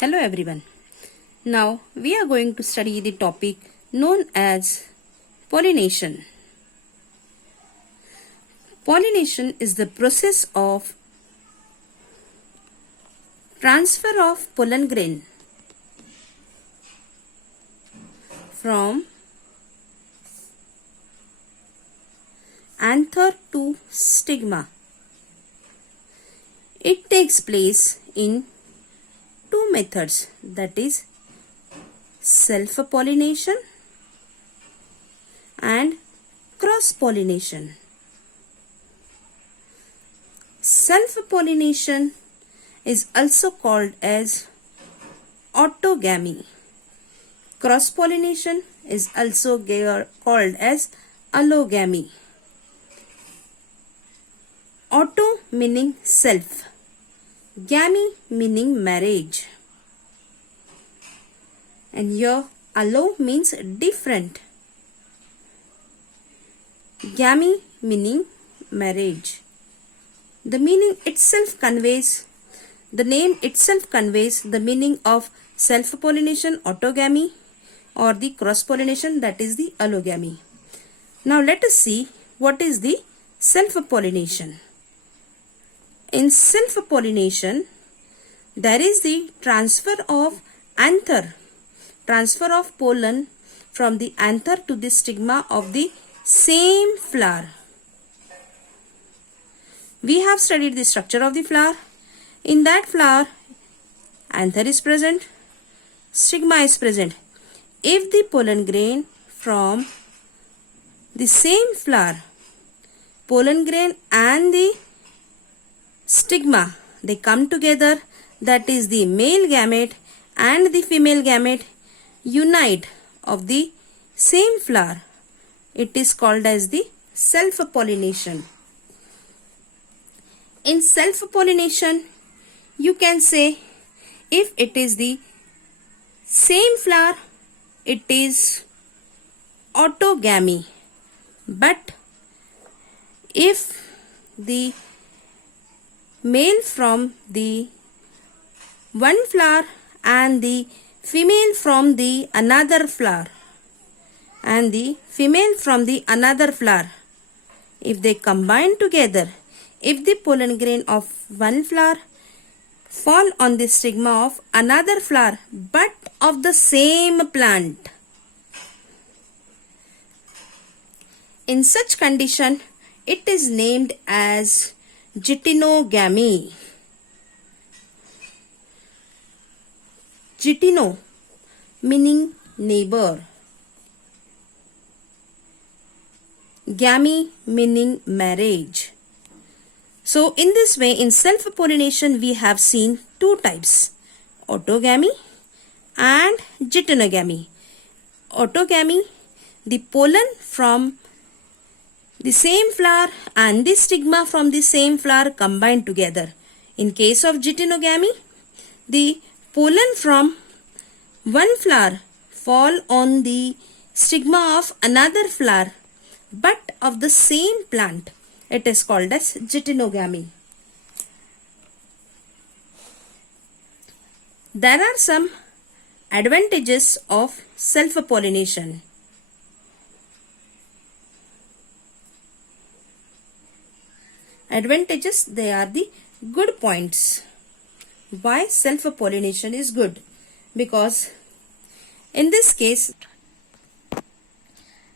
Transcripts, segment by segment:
Hello everyone. Now we are going to study the topic known as pollination. Pollination is the process of transfer of pollen grain from anther to stigma. It takes place in two methods, that is self-pollination and cross-pollination. Self-pollination is also called as autogamy. Cross-pollination is also called as allogamy. Auto meaning self, gamy meaning marriage, and here allo means different, gamy meaning marriage. The meaning itself conveys, the name itself conveys the meaning of self-pollination, autogamy, or the cross-pollination, that is the allogamy. Now let us see what is the self-pollination. In self-pollination, there is the transfer of anther, transfer of pollen from the anther to the stigma of the same flower. We have studied the structure of the flower. In that flower, anther is present, stigma is present. If the pollen grain from the same flower, pollen grain and the stigma, they come together, that is the male gamete and the female gamete unite of the same flower. It is called as the self-pollination. In self-pollination, you can say if it is the same flower, it is autogamy. But if the male from the one flower and the female from the another flower and the female from the another flower, if they combine together, if the pollen grain of one flower fall on the stigma of another flower but of the same plant, in such condition it is named as geitonogamy. Geitino meaning neighbor, gamy meaning marriage. So in this way, in self-pollination we have seen two types, autogamy and geitonogamy. Autogamy, the pollen from the same flower and the stigma from the same flower combined together. In case of geitonogamy, the pollen from one flower fall on the stigma of another flower but of the same plant. It is called as geitonogamy. There are some advantages of self-pollination. Advantages, they are the good points. Why self-pollination is good? Because in this case,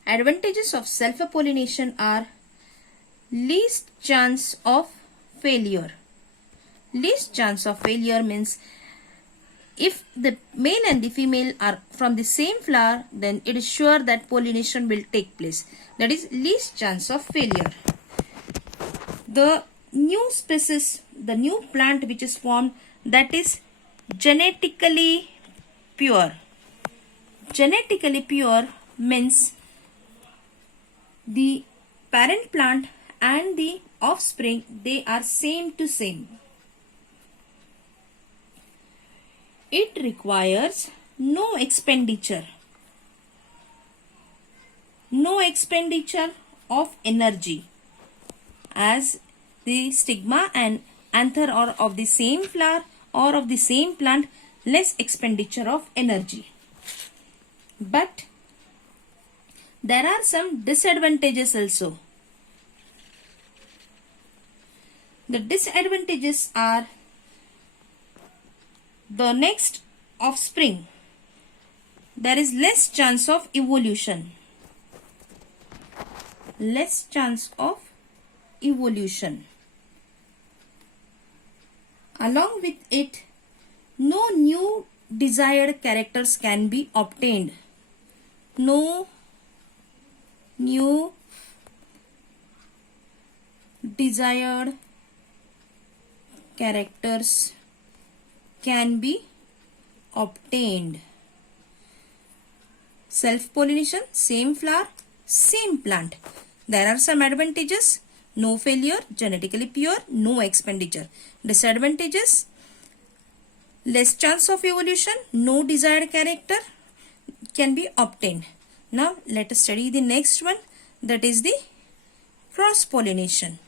advantages of self-pollination are least chance of failure. Least chance of failure means if the male and the female are from the same flower, then it is sure that pollination will take place. That is least chance of failure. The new species, the new plant which is formed, that is genetically pure. Genetically pure means the parent plant and the offspring, they are same to same. It requires no expenditure of energy, as the stigma and anther are of the same flower or of the same plant, less expenditure of energy. But there are some disadvantages also. The disadvantages are the next offspring. There is less chance of evolution. Less chance of evolution. Along with it, no new desired characters can be obtained. No new desired characters can be obtained. Self-pollination, same flower, same plant. There are some advantages: no failure, genetically pure, no expenditure. Disadvantages: less chance of evolution, no desired character can be obtained. Now let us study the next one, that is the cross-pollination.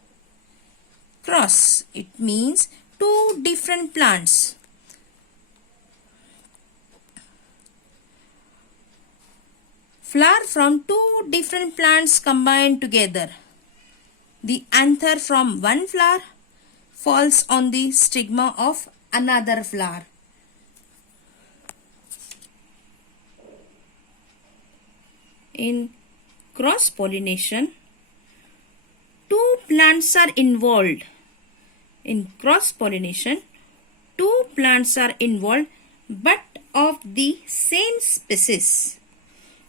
Cross, it means two different plants. Flower from two different plants combined together. The anther from one flower falls on the stigma of another flower. In cross-pollination, two plants are involved. In cross-pollination, two plants are involved but of the same species.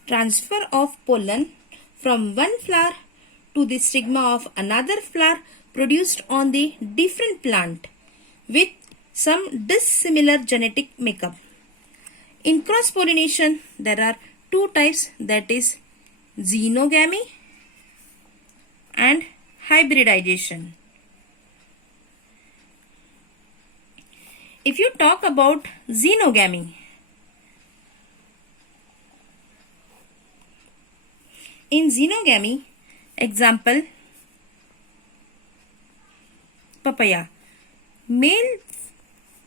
Transfer of pollen from one flower to the stigma of another flower produced on the different plant with some dissimilar genetic makeup. In cross-pollination, there are two types, that is xenogamy and hybridization. If you talk about xenogamy, in xenogamy, example, papaya. Male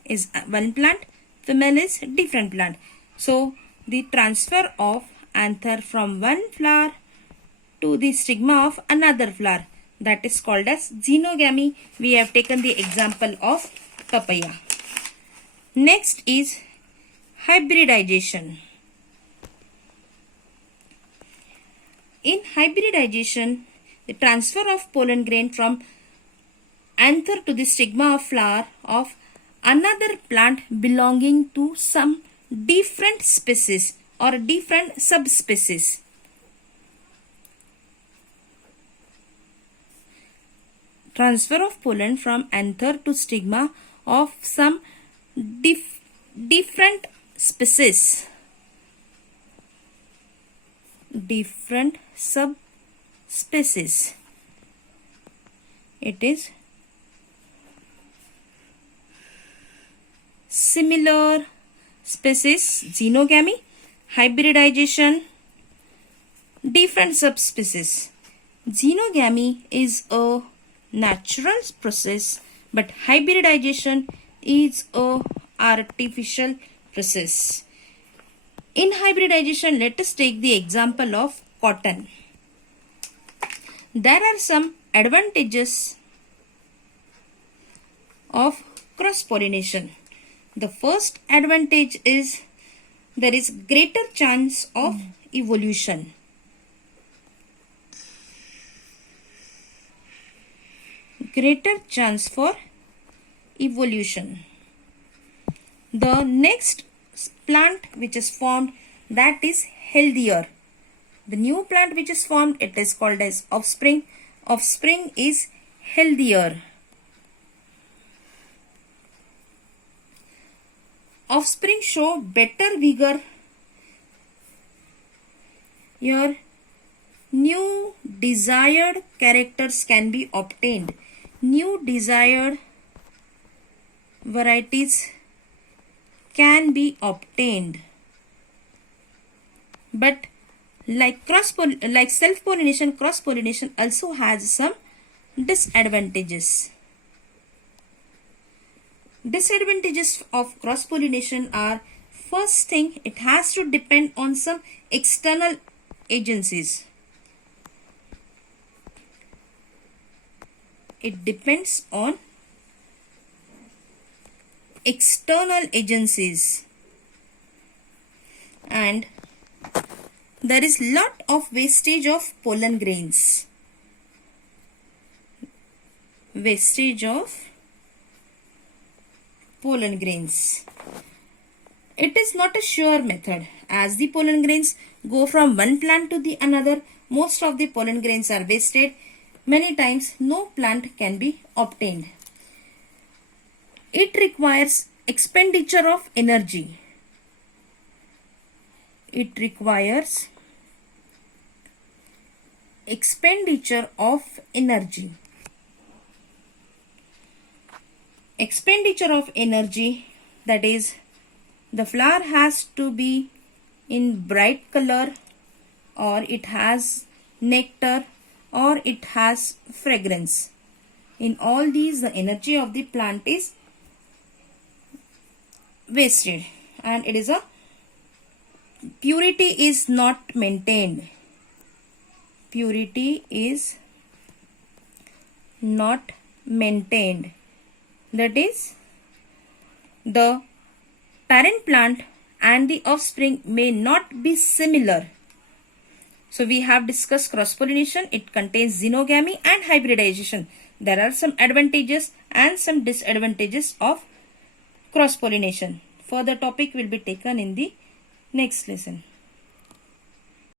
is one plant, female is different plant. So, the transfer of anther from one flower to the stigma of another flower, that is called as xenogamy. We have taken the example of papaya. Next is hybridization. In hybridization, the transfer of pollen grain from anther to the stigma of flower of another plant belonging to some different species or different subspecies. Transfer of pollen from anther to stigma of some different species, different subspecies. It is similar species, xenogamy. Hybridization, different subspecies. Xenogamy is a natural process, but hybridization is a artificial process. In hybridization, let us take the example of cotton. There are some advantages of cross-pollination. The first advantage is there is greater chance of evolution. Greater chance for evolution. The next plant which is formed, that is healthier. The new plant which is formed, it is called as offspring. Offspring is healthier. Offspring show better vigor. Your new desired characters can be obtained. New desired varieties can be obtained. But like self-pollination, cross-pollination also has some disadvantages. Disadvantages of cross-pollination are, first thing, it has to depend on some external agencies. It depends on external agencies, and there is lot of wastage of pollen grains. Wastage of pollen grains. It is not a sure method, as the pollen grains go from one plant to the another. Most of the pollen grains are wasted. Many times no plant can be obtained. It requires expenditure of energy. It requires expenditure of energy. Expenditure of energy, that is, the flower has to be in bright color, or it has nectar, or it has fragrance. In all these, the energy of the plant is wasted, and it is a purity is not maintained. Purity is not maintained. That is, the parent plant and the offspring may not be similar. So we have discussed cross-pollination. It contains xenogamy and hybridization. There are some advantages and some disadvantages of cross-pollination. Further topic will be taken in the next lesson.